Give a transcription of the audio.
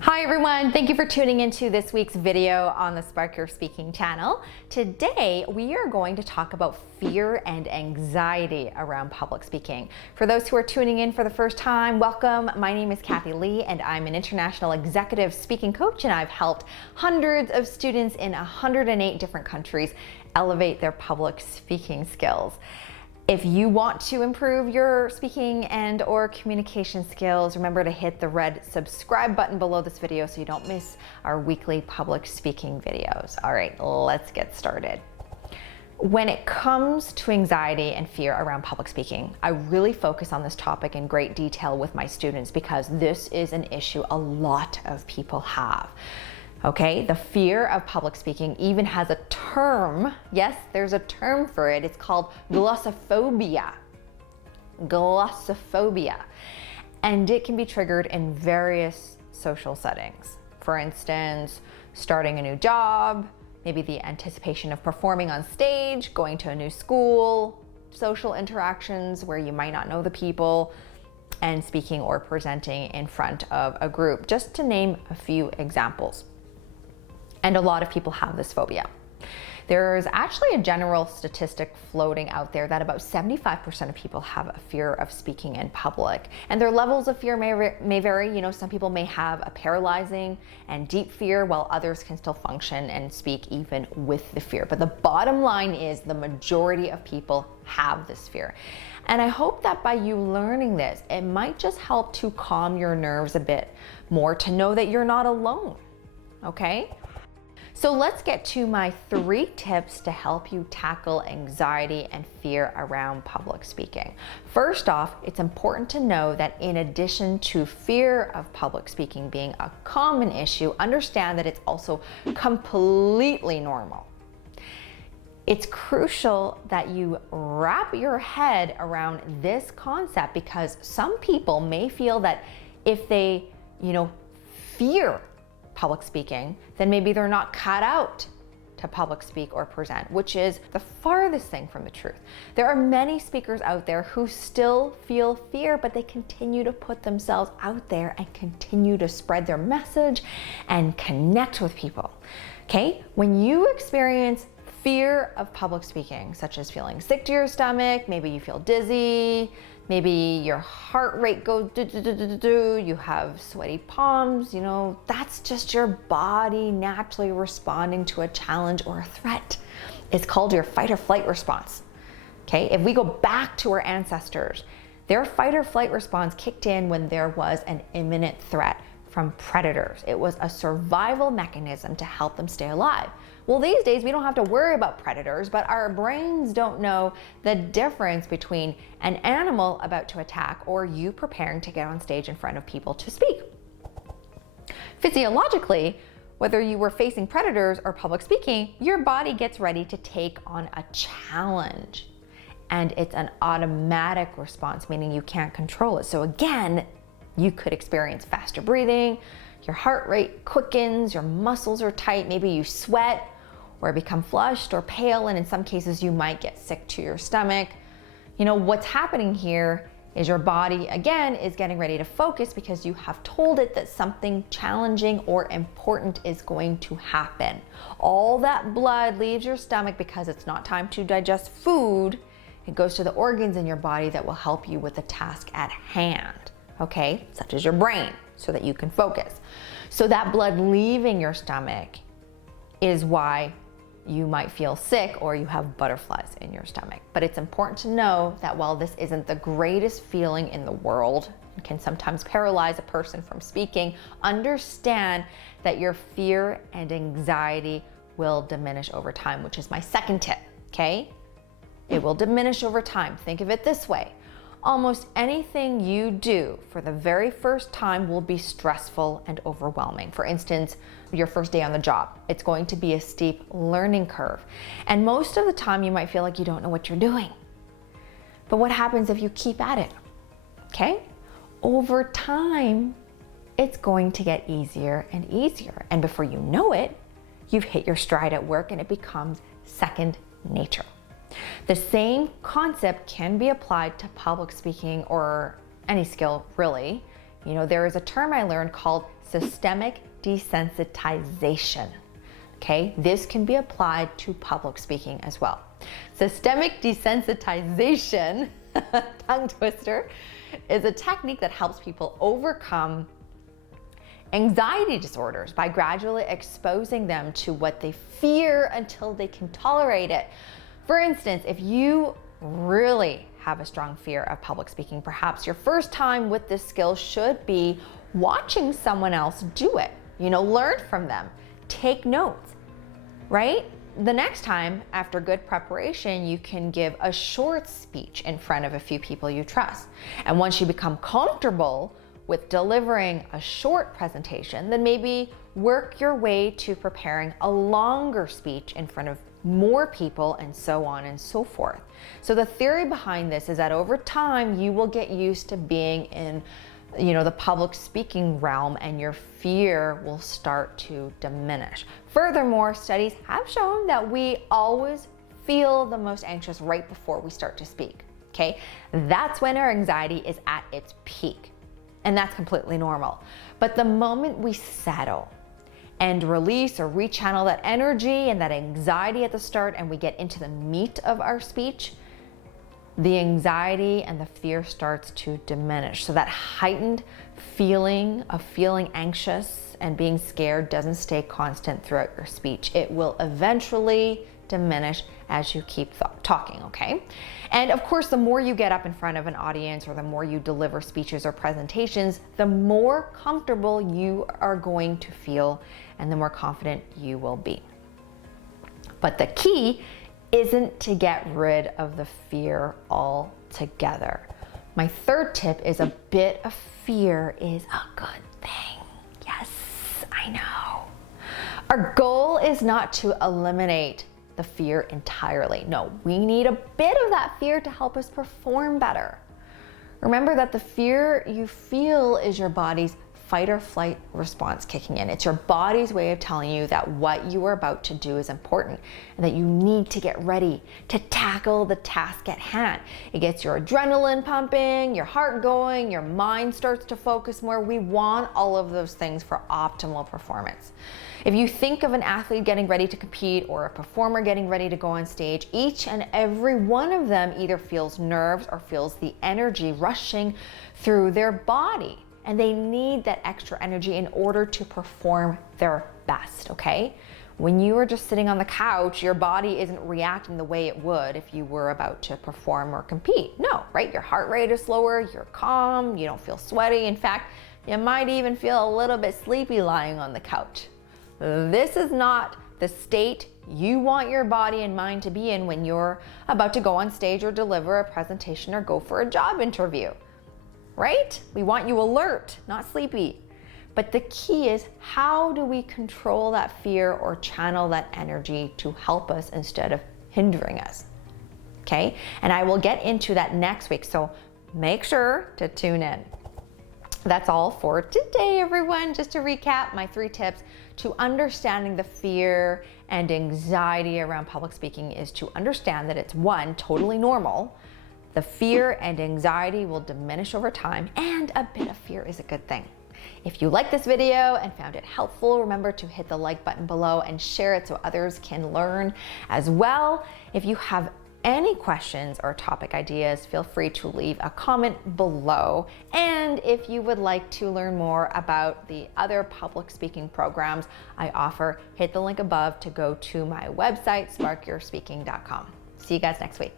Hi everyone, thank you for tuning into this week's video on the Spark Your Speaking channel. Today we are going to talk about fear and anxiety around public speaking. For those who are tuning in for the first time, welcome. My name is Kathy Lee and I'm an international executive speaking coach, and I've helped hundreds of students in 108 different countries elevate their public speaking skills. If you want to improve your speaking and or communication skills, remember to hit the red subscribe button below this video so you don't miss our weekly public speaking videos. All right, let's get started. When it comes to anxiety and fear around public speaking, I really focus on this topic in great detail with my students because this is an issue a lot of people have. Okay, the fear of public speaking even has a term. Yes, there's a term for it. It's called glossophobia. Glossophobia. And it can be triggered in various social settings. For instance, starting a new job, maybe the anticipation of performing on stage, going to a new school, social interactions where you might not know the people, and speaking or presenting in front of a group, just to name a few examples. And a lot of people have this phobia. There's actually a general statistic floating out there that about 75% of people have a fear of speaking in public. And their levels of fear may vary. You know, some people may have a paralyzing and deep fear, while others can still function and speak even with the fear. But the bottom line is the majority of people have this fear. And I hope that by you learning this, it might just help to calm your nerves a bit more, to know that you're not alone, okay? So let's get to my 3 tips to help you tackle anxiety and fear around public speaking. First off, it's important to know that in addition to fear of public speaking being a common issue, understand that it's also completely normal. It's crucial that you wrap your head around this concept, because some people may feel that if they, fear public speaking, then maybe they're not cut out to public speak or present, which is the farthest thing from the truth. There are many speakers out there who still feel fear, but they continue to put themselves out there and continue to spread their message and connect with people. Okay? When you experience fear of public speaking, such as feeling sick to your stomach, maybe you feel dizzy, maybe your heart rate goes do, you have sweaty palms, that's just your body naturally responding to a challenge or a threat. It's called your fight or flight response. Okay, if we go back to our ancestors, their fight or flight response kicked in when there was an imminent threat from predators. It was a survival mechanism to help them stay alive. Well, these days we don't have to worry about predators, but our brains don't know the difference between an animal about to attack or you preparing to get on stage in front of people to speak. Physiologically, whether you were facing predators or public speaking, your body gets ready to take on a challenge. And it's an automatic response, meaning you can't control it. So again, you could experience faster breathing, your heart rate quickens, your muscles are tight, maybe you sweat or become flushed or pale, and in some cases you might get sick to your stomach. What's happening here is your body, again, is getting ready to focus because you have told it that something challenging or important is going to happen. All that blood leaves your stomach because it's not time to digest food. It goes to the organs in your body that will help you with the task at hand, okay, such as your brain, so that you can focus. So that blood leaving your stomach is why you might feel sick or you have butterflies in your stomach. But it's important to know that while this isn't the greatest feeling in the world, it can sometimes paralyze a person from speaking, understand that your fear and anxiety will diminish over time, which is my second tip, okay? It will diminish over time. Think of it this way. Almost anything you do for the very first time will be stressful and overwhelming. For instance, your first day on the job, it's going to be a steep learning curve. And most of the time you might feel like you don't know what you're doing. But what happens if you keep at it? Okay? Over time, it's going to get easier and easier. And before you know it, you've hit your stride at work and it becomes second nature. The same concept can be applied to public speaking or any skill, really. There is a term I learned called systemic desensitization. Okay, this can be applied to public speaking as well. Systemic desensitization, tongue twister, is a technique that helps people overcome anxiety disorders by gradually exposing them to what they fear until they can tolerate it. For instance, if you really have a strong fear of public speaking, perhaps your first time with this skill should be watching someone else do it. Learn from them, take notes, right? The next time, after good preparation, you can give a short speech in front of a few people you trust. And once you become comfortable with delivering a short presentation, then maybe work your way to preparing a longer speech in front of more people, and so on and so forth. So the theory behind this is that over time, you will get used to being in the public speaking realm, and your fear will start to diminish. Furthermore, studies have shown that we always feel the most anxious right before we start to speak, okay? That's when our anxiety is at its peak, and that's completely normal. But the moment we settle and release or rechannel that energy and that anxiety at the start, and we get into the meat of our speech, the anxiety and the fear starts to diminish. So that heightened feeling of feeling anxious and being scared doesn't stay constant throughout your speech. It will eventually diminish as you keep talking, okay? And of course, the more you get up in front of an audience, or the more you deliver speeches or presentations, the more comfortable you are going to feel and the more confident you will be. But the key isn't to get rid of the fear altogether. My third tip is a bit of fear is a good thing. Yes, I know. Our goal is not to eliminate the fear entirely. No, we need a bit of that fear to help us perform better. Remember that the fear you feel is your body's fight or flight response kicking in. It's your body's way of telling you that what you are about to do is important and that you need to get ready to tackle the task at hand. It gets your adrenaline pumping, your heart going, your mind starts to focus more. We want all of those things for optimal performance. If you think of an athlete getting ready to compete or a performer getting ready to go on stage, each and every one of them either feels nerves or feels the energy rushing through their body. And they need that extra energy in order to perform their best, okay? When you are just sitting on the couch, your body isn't reacting the way it would if you were about to perform or compete. No, right? Your heart rate is slower, you're calm, you don't feel sweaty. In fact, you might even feel a little bit sleepy lying on the couch. This is not the state you want your body and mind to be in when you're about to go on stage or deliver a presentation or go for a job interview. Right? We want you alert, not sleepy. But the key is, how do we control that fear or channel that energy to help us instead of hindering us? Okay? And I will get into that next week, so make sure to tune in. That's all for today, everyone. Just to recap, my 3 tips to understanding the fear and anxiety around public speaking is to understand that it's, 1, totally normal. The fear and anxiety will diminish over time, and a bit of fear is a good thing. If you liked this video and found it helpful, remember to hit the like button below and share it so others can learn as well. If you have any questions or topic ideas, feel free to leave a comment below. And if you would like to learn more about the other public speaking programs I offer, hit the link above to go to my website, sparkyourspeaking.com. See you guys next week.